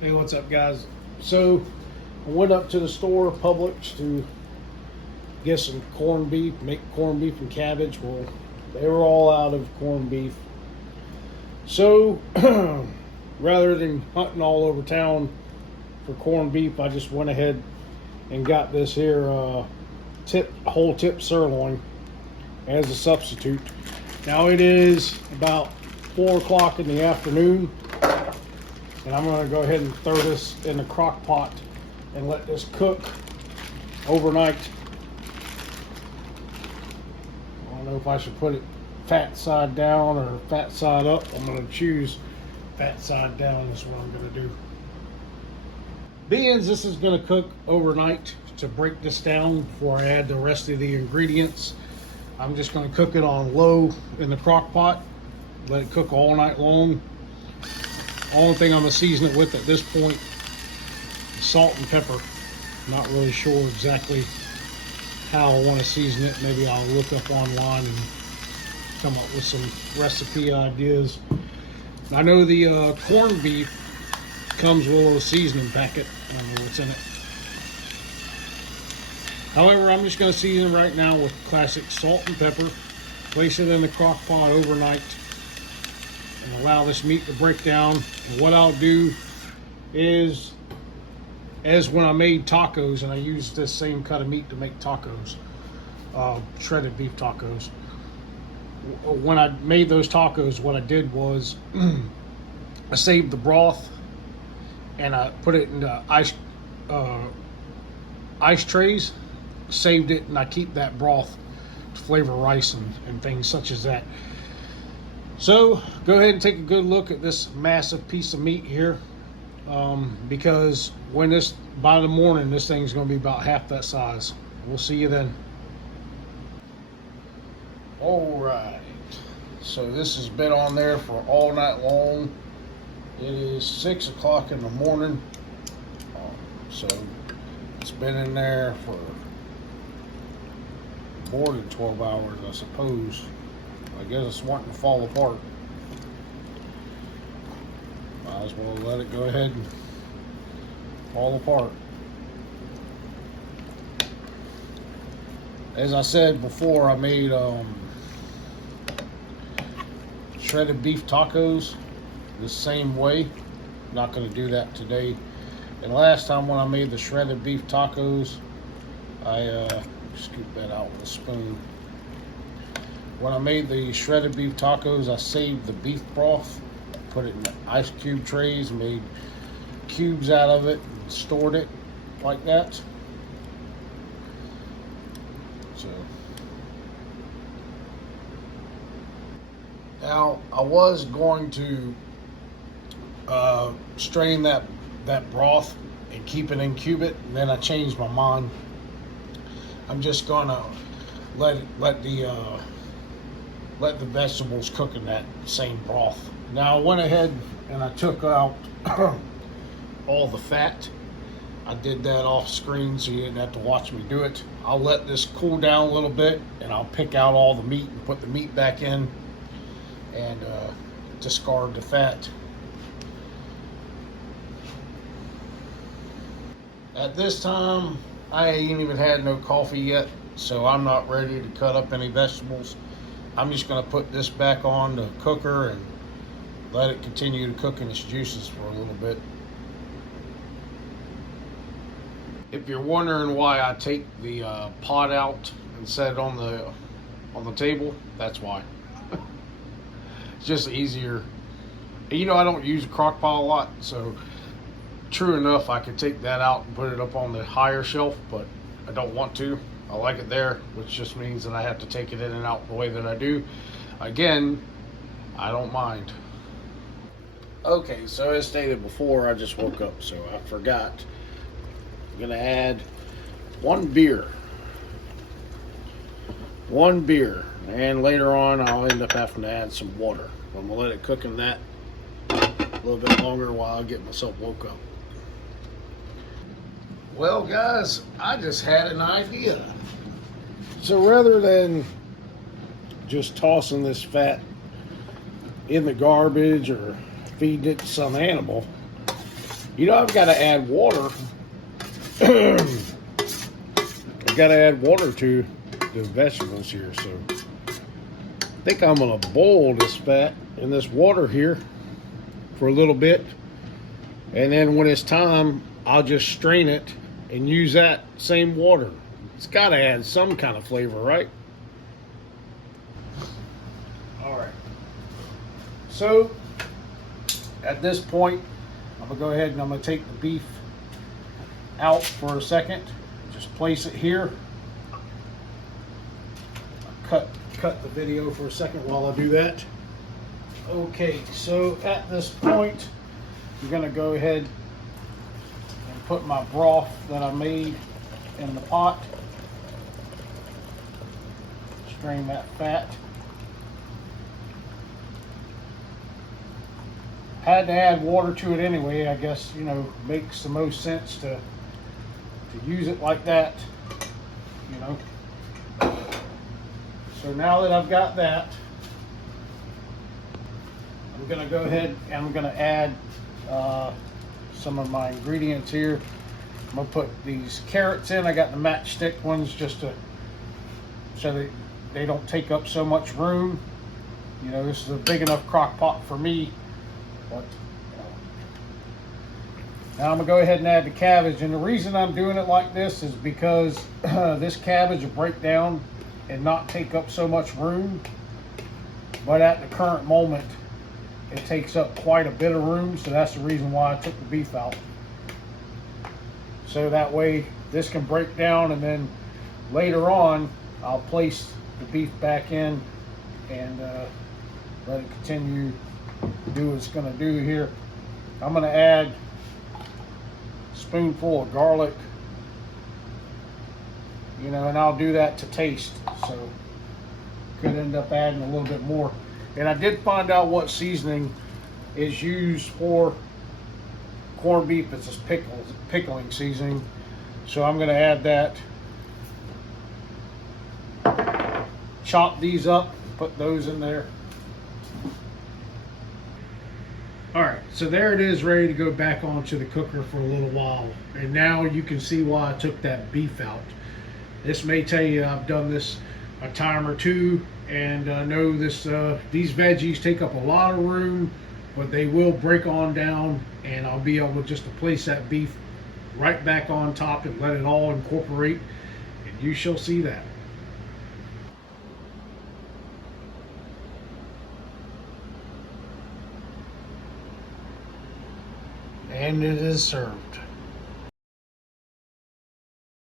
Hey, what's up, guys? So I went up to the store, Publix, to get some corned beef, make corned beef and cabbage. Well, they were all out of corned beef. So rather than hunting all over town for corned beef, I just went ahead and got this here whole tip sirloin as a substitute. Now it is about 4 o'clock in the afternoon, and I'm going to go ahead and throw this in the crock pot and let this cook overnight. I don't know if I should put it fat side down or fat side up. I'm going to choose fat side down is what I'm going to do. Being this is going to cook overnight, to break this down before I add the rest of the ingredients, I'm just going to cook it on low in the crock pot, let it cook all night long. Only thing I'm going to season it with at this point is salt and pepper. Not really sure exactly how I want to season it. Maybe I'll look up online and come up with some recipe ideas. I know the corned beef comes with a little seasoning packet. I don't know what's in it. However, I'm just going to season it right now with classic salt and pepper. Place it in the crock pot overnight and allow this meat to break down. And what I'll do is, as when I made tacos, and I used this same cut of meat to make tacos, shredded beef tacos. When I made those tacos, what I did was I saved the broth and I put it into ice trays, saved it, and I keep that broth to flavor rice and things such as that. So go ahead and take a good look at this massive piece of meat here, because by the morning this thing's going to be about half that size. We'll see you then. All right, so this has been on there for all night long. It is 6 o'clock in the morning, so it's been in there for more than 12 hours, I suppose. I guess it's wanting to fall apart. Might as well let it go ahead and fall apart. As I said before, I made shredded beef tacos the same way. Not going to do that today. And last time when I made the shredded beef tacos, I scoop that out with a spoon. When I made the shredded beef tacos, I saved the beef broth, put it in the ice cube trays, made cubes out of it, and stored it like that. So now I was going to strain that broth and keep it in cubit, and then I changed my mind. I'm just gonna let the vegetables cook in that same broth. Now I went ahead and I took out all the fat. I did that off screen so you didn't have to watch me do it. I'll let this cool down a little bit and I'll pick out all the meat and put the meat back in and discard the fat. At this time, I ain't even had no coffee yet, so I'm not ready to cut up any vegetables. I'm just going to put this back on the cooker and let it continue to cook in its juices for a little bit. If you're wondering why I take the pot out and set it on the table, that's why. It's just easier. You know, I don't use a crock pot a lot, so true enough, I could take that out and put it up on the higher shelf, but I don't want to. I like it there, which just means that I have to take it in and out the way that I do. Again, I don't mind. Okay, so as stated before, I just woke up, so I forgot. I'm gonna add one beer, and later on I'll end up having to add some water. I'm gonna let it cook in that a little bit longer while I get myself woke up. Well, guys, I just had an idea. So rather than just tossing this fat in the garbage or feeding it to some animal, You know, I've got to add water. I've got to add water to the vegetables here, so I think I'm gonna boil this fat in this water here for a little bit, and then when it's time, I'll just strain it and use that same water. It's got to add some kind of flavor, right? All right. So at this point, I'm gonna go ahead and I'm gonna take the beef out for a second. Just place it here. Cut the video for a second while I do that. Okay, so at this point, I'm gonna go ahead and put my broth that I made in the pot. Strain that fat. Had to add water to it anyway. I guess, you know, makes the most sense to use it like that, you know. So now that I've got that, I'm gonna go ahead and I'm gonna add some of my ingredients here. I'm gonna put these carrots in. I got the matchstick ones just to so that they don't take up so much room. You know, this is a big enough crock pot for me. But now I'm gonna go ahead and add the cabbage, and the reason I'm doing it like this is because this cabbage will break down and not take up so much room, but at the current moment it takes up quite a bit of room, so that's the reason why I took the beef out. So that way this can break down, and then later on I'll place the beef back in and let it continue to do what it's going to do here. I'm going to add a spoonful of garlic, you know, and I'll do that to taste, so could end up adding a little bit more. And I did find out what seasoning is used for corned beef. It's this pickling seasoning, so I'm going to add that. Chop these up, put those in there. All right, so there it is, ready to go back onto the cooker for a little while. And now you can see why I took that beef out. This may tell you I've done this a time or two, and I know this these veggies take up a lot of room, but they will break on down, and I'll be able just to place that beef right back on top and let it all incorporate, and you shall see that. And it is served.